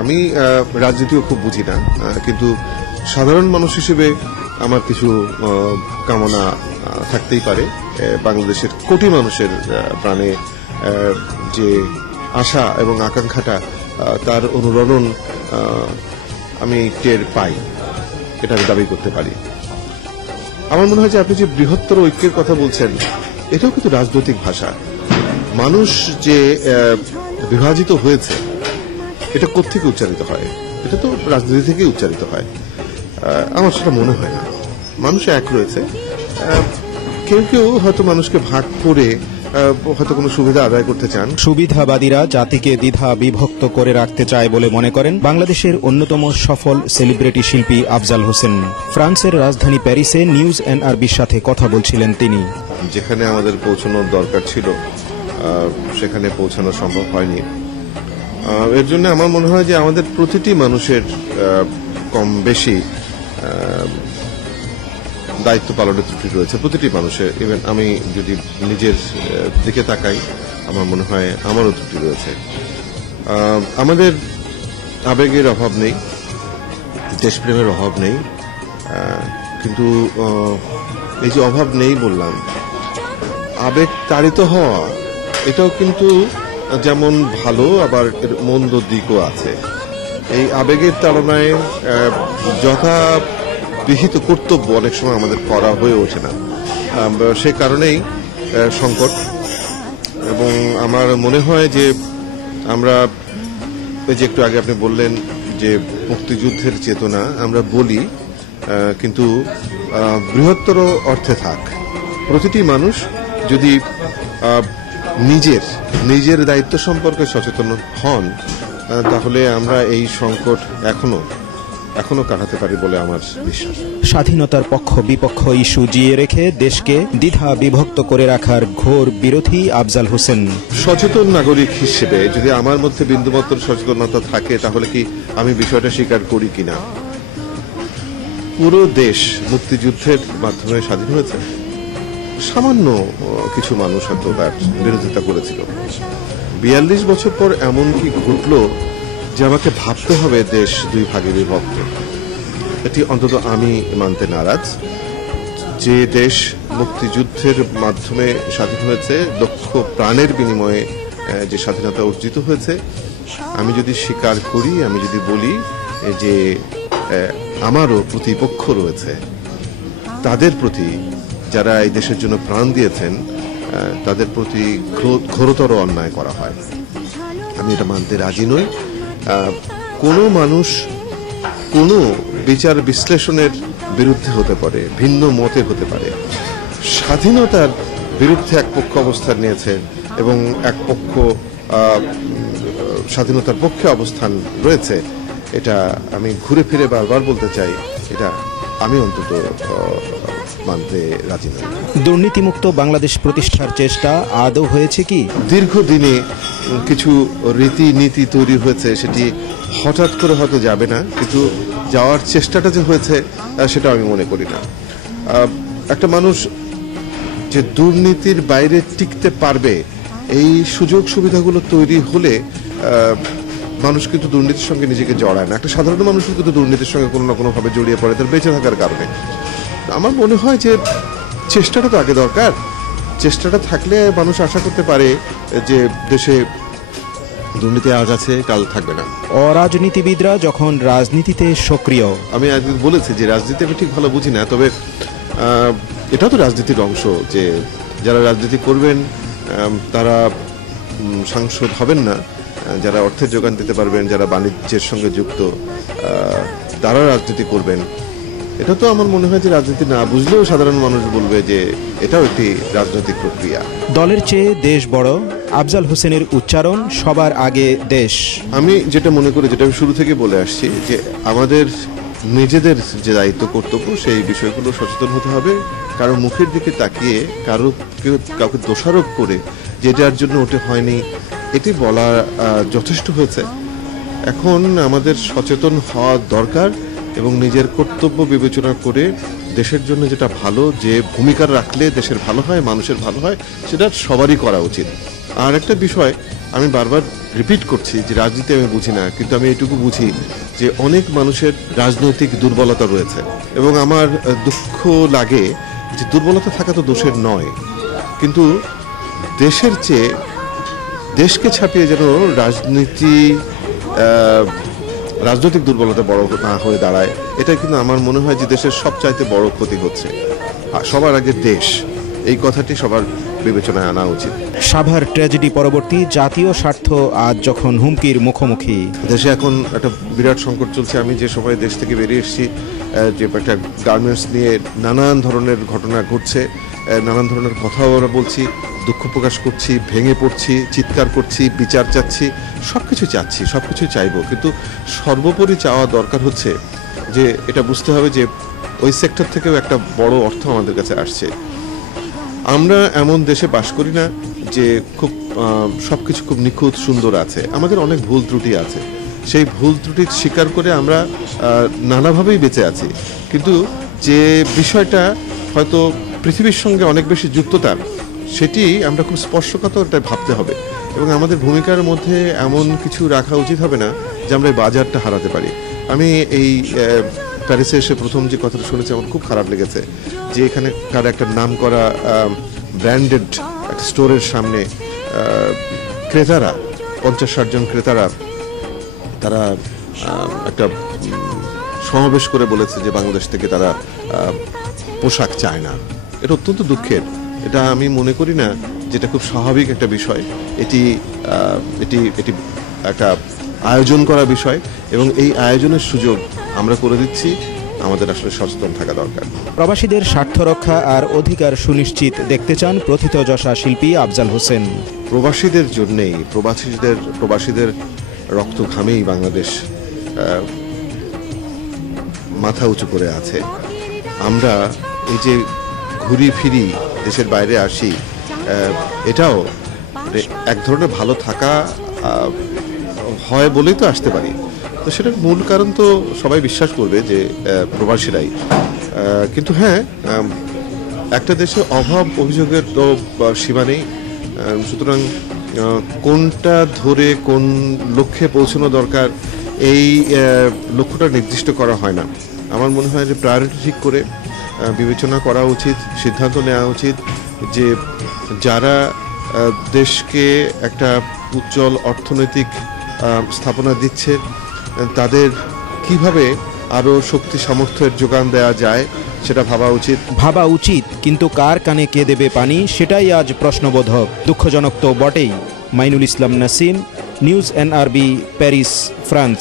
আমি রাজনীতিও খুব বুঝি না, কিন্তু সাধারণ মানুষ হিসেবে আমার কিছু কামনা থাকতেই পারে। বাংলাদেশের কোটি মানুষের প্রাণে যে আশা এবং আকাঙ্ক্ষাটা, তার অনুরণন আমি টের পাই, এটা আমি দাবি করতে পারি। আমার মনে হয় যে আপনি যে বৃহত্তর ঐক্যের কথা বলছেন, এটাও কিন্তু রাজনৈতিক ভাষা। মানুষ যে বিভাজিত হয়েছে, এটা কোত্থেকে উচ্চারিত হয়? এটা তো রাজনীতি থেকে উচ্চারিত হয়। আমার সেটা মনে হয় না। মানুষ এক রয়েছে, কেউ কেউ হয়তো মানুষকে ভাগ করে হয়তো কোনো সুবিধা আদায় করতে চান। সুবিধাবাদীরা জাতিকে দ্বিধা বিভক্ত করে রাখতে চায় বলে মনে করেন বাংলাদেশের অন্যতম সফল সেলিব্রিটি শিল্পী আফজাল হোসেন। ফ্রান্সের রাজধানী প্যারিসে নিউজ এনআরবির সাথে কথা বলছিলেন তিনি। যেখানে আমাদের পৌঁছানোর দরকার ছিল, সেখানে পৌঁছানো সম্ভব হয়নি। এর জন্য আমার মনে হয় যে আমাদের প্রতিটি মানুষের কম বেশি দায়িত্ব পালনের ত্রুটি রয়েছে, প্রতিটি মানুষের। ইভেন আমি যদি নিজের দিকে তাকাই, আমার মনে হয় আমারও ত্রুটি রয়েছে। আমাদের আবেগের অভাব নেই, দেশপ্রেমের অভাব নেই, কিন্তু এই যে অভাব নেই বললাম, আবেগ তাড়িত হওয়া, এটাও কিন্তু যেমন ভালো, আবার এর মন্দ দিকও আছে। এই আবেগের তাড়নায় যথাবিহিত কর্তব্য অনেক সময় আমাদের করা হয়ে ওঠে না। সে কারণেই সংকট। এবং আমার মনে হয় যে আমরা, এই যে একটু আগে আপনি বললেন যে মুক্তিযুদ্ধের চেতনা আমরা বলি, কিন্তু বৃহত্তর অর্থে থাক। প্রতিটি মানুষ যদি নিজের দায়িত্ব সম্পর্কে সচেতন হন, তাহলে আমরা এই সংকট এখনো কাটাতে পারি বলে আমার বিশ্বাস। স্বাধীনতার পক্ষ বিপক্ষ ইস্যু জিয়ে রেখে দেশকে দ্বিধা বিভক্ত করে রাখার ঘোর বিরোধী আফজাল হোসেন। সচেতন নাগরিক হিসেবে যদি আমার মধ্যে বিন্দুমাত্র সচেতনতা থাকে, তাহলে কি আমি বিষয়টা স্বীকার করি কিনা? পুরো দেশ মুক্তিযুদ্ধের মাধ্যমে স্বাধীন হয়েছে। সামান্য কিছু মানুষ হয়তো তার বিরোধিতা করেছিল। 42 বছর পর এমন কি ঘটল যে আমাকে ভাবতে হবে দেশ দুই ভাগে বিভক্ত? এটি অন্তত আমি মানতে নারাজ। যে দেশ মুক্তিযুদ্ধের মাধ্যমে স্বাধীন হয়েছে, দক্ষ প্রাণের বিনিময়ে যে স্বাধীনতা অর্জিত হয়েছে, আমি যদি স্বীকার করি, আমি যদি বলি যে আমারও প্রতিপক্ষ রয়েছে, তাদের প্রতি, যারা এই দেশের জন্য প্রাণ দিয়েছেন, তাদের প্রতি ঘোরতর অন্যায় করা হয়, আমি এটা মানতে রাজি নই। কোনো মানুষ কোনো বিচার বিশ্লেষণের বিরুদ্ধে হতে পারে, ভিন্ন মতের হতে পারে। স্বাধীনতার বিরুদ্ধে এক পক্ষ অবস্থান নিয়েছে এবং এক পক্ষ স্বাধীনতার পক্ষে অবস্থান রয়েছে, এটা আমি ঘুরে ফিরে বারবার বলতে চাই, এটা আমি অন্তত মানতে রাজি নই। দুর্নীতিমুক্ত বাংলাদেশ প্রতিষ্ঠার চেষ্টা আদৌ হয়েছে কি? দীর্ঘদিনে কিছু রীতিনীতি তৈরি হয়েছে, সেটি হঠাৎ করে হয়তো যাবে না, কিন্তু যাওয়ার চেষ্টাটা যে হয়েছে সেটা আমি মনে করি না। একটা মানুষ যে দুর্নীতির বাইরে টিকতে পারবে, এই সুযোগ সুবিধাগুলো তৈরি হলে মানুষ কিন্তু দুর্নীতির সঙ্গে নিজেকে জড়ায় না। একটা সাধারণ মানুষ কিন্তু দুর্নীতির সঙ্গে কোনো না কোনোভাবে জড়িয়ে পড়ে তার বেঁচে থাকার কারণে। আমার মনে হয় যে চেষ্টাটা তো আগে দরকার। চেষ্টাটা থাকলে মানুষ আশা করতে পারে যে দেশে দুর্নীতি আজ আছে, কাল থাকবে না। অরাজনীতিবিদরা যখন রাজনীতিতে সক্রিয়, আমি একদিন বলেছি যে রাজনীতি আমি ঠিক ভালো বুঝি না, তবে এটাও তো রাজনীতির অংশ যে যারা রাজনীতি করবেন তারা সাংসদ হবেন না, যারা অর্থের যোগান দিতে পারবেন, যারা বাণিজ্যের সঙ্গে যুক্ত, তারা রাজনীতি করবেন। এটা তো আমার মনে হয় যে রাজনীতি না বুঝলেও সাধারণ মানুষ বলবে যে এটাও একটি রাজনৈতিক প্রক্রিয়া। দলের চেয়ে দেশ বড়, আফজাল হোসেনের উচ্চারণ সবার আগে দেশ। আমি যেটা মনে করি, যেটা আমি শুরু থেকে বলে আসছি, যে আমাদের নিজেদের যে দায়িত্ব কর্তব্য, সেই বিষয়গুলো সচেতন হতে হবে। কারো মুখের দিকে তাকিয়ে কাউকে দোষারোপ করে যেটার জন্য ওটা হয়নি, এটি বলা যথেষ্ট হয়েছে। এখন আমাদের সচেতন হওয়া দরকার এবং নিজের কর্তব্য বিবেচনা করে দেশের জন্য যেটা ভালো, যে ভূমিকা রাখলে দেশের ভালো হয়, মানুষের ভালো হয়, সেটা সবারই করা উচিত। আর একটা বিষয় আমি বারবার রিপিট করছি যে রাজনীতি আমি বুঝি না, কিন্তু আমি এটুকু বুঝি যে অনেক মানুষের রাজনৈতিক দুর্বলতা রয়েছে এবং আমার দুঃখ লাগে যে দুর্বলতা থাকা তো দোষের নয়, কিন্তু দেশের চেয়ে দেশকে ছাপিয়ে যেন রাজনৈতিক দুর্বলতা বড় না হয়ে দাঁড়ায়, এটা কিন্তু আমার মনে হয় যে দেশের সবচাইতে বড় ক্ষতি হচ্ছে। আর সবার আগে দেশ, এই কথাটি সবার বিবেচনায় আনা উচিত। সাভার ট্র্যাজেডি পরবর্তী জাতীয় স্বার্থ আজ যখন হুমকির মুখোমুখি, দেশে এখন একটা বিরাট সংকট চলছে। আমি যে সময় দেশ থেকে বেরিয়ে এসেছি, যে একটা গার্মেন্টস নিয়ে নানান ধরনের ঘটনা ঘটছে, নানান ধরনের কথাও আমরা বলছি, দুঃখ প্রকাশ করছি, ভেঙে পড়ছি, চিৎকার করছি, বিচার চাচ্ছি, সব কিছু চাইবো, কিন্তু সর্বোপরি চাওয়া দরকার হচ্ছে যে এটা বুঝতে হবে যে ওই সেক্টর থেকেও একটা বড় অর্থ আমাদের কাছে আসছে। আমরা এমন দেশে বাস করি না যে খুব সবকিছু খুব নিখুঁত সুন্দর আছে, আমাদের অনেক ভুল ত্রুটি আছে। সেই ভুল ত্রুটি স্বীকার করে আমরা নানাভাবেই বেঁচে আছি, কিন্তু যে বিষয়টা হয়তো পৃথিবীর সঙ্গে অনেক বেশি যুক্ততা, সেটি আমরা খুব স্পর্শকাতরটা ভাবতে হবে এবং আমাদের ভূমিকার মধ্যে এমন কিছু রাখা উচিত হবে না যে আমরা এই বাজারটা হারাতে পারি। আমি এই প্যারিসে এসে প্রথম যে কথাটা শুনেছি আমার খুব খারাপ লেগেছে যে এখানে কার একটা নাম করা ব্র্যান্ডেড একটা স্টোরের সামনে ক্রেতারা 50-60 জন ক্রেতারা তারা একটা সমাবেশ করে বলেছে যে বাংলাদেশ থেকে তারা পোশাক চায় না। এটা অত্যন্ত দুঃখের। এটা আমি মনে করি না যেটা খুব স্বাভাবিক একটা বিষয়। এটি একটা আয়োজন করা বিষয় এবং এই আয়োজনের সুযোগ আমরা করে দিচ্ছি। আমাদের আসলে সচেতন থাকা দরকার। প্রবাসীদের স্বার্থ রক্ষা আর অধিকার সুনিশ্চিত দেখতে চান প্রথিতযশা শিল্পী আফজাল হোসেন। প্রবাসীদের জন্যেই, প্রবাসীদের রক্ত ঘামেই বাংলাদেশ মাথা উঁচু করে আছে। আমরা এই যে ঘুরি ফিরি দেশের বাইরে আসি, এটাও এক ধরনের ভালো থাকা হয় বলেই তো আসতে পারি। তো সেটার মূল কারণ তো সবাই বিশ্বাস করবে যে প্রবাসীরাই। কিন্তু হ্যাঁ, একটা দেশে অভাব অভিযোগের তো সীমা নেই। সুতরাং কোনটা ধরে কোন লক্ষ্যে পৌঁছানো দরকার, এই লক্ষ্যটা নির্দিষ্ট করা হয় না। আমার মনে হয় যে প্রায়োরিটি ঠিক করে বিবেচনা করা উচিত, সিদ্ধান্ত নেওয়া উচিত যে যারা দেশকে একটা উজ্জ্বল অর্থনৈতিক স্থাপনা দিচ্ছে তাদের কিভাবে আরও শক্তি সামর্থ্যের যোগান দেওয়া যায় সেটা ভাবা উচিত। কিন্তু কার কানে কে দেবে পানি, সেটাই আজ প্রশ্নবোধক। দুঃখজনক তো বটেই। Mainul Islam Nasim, news NRB, Paris, France.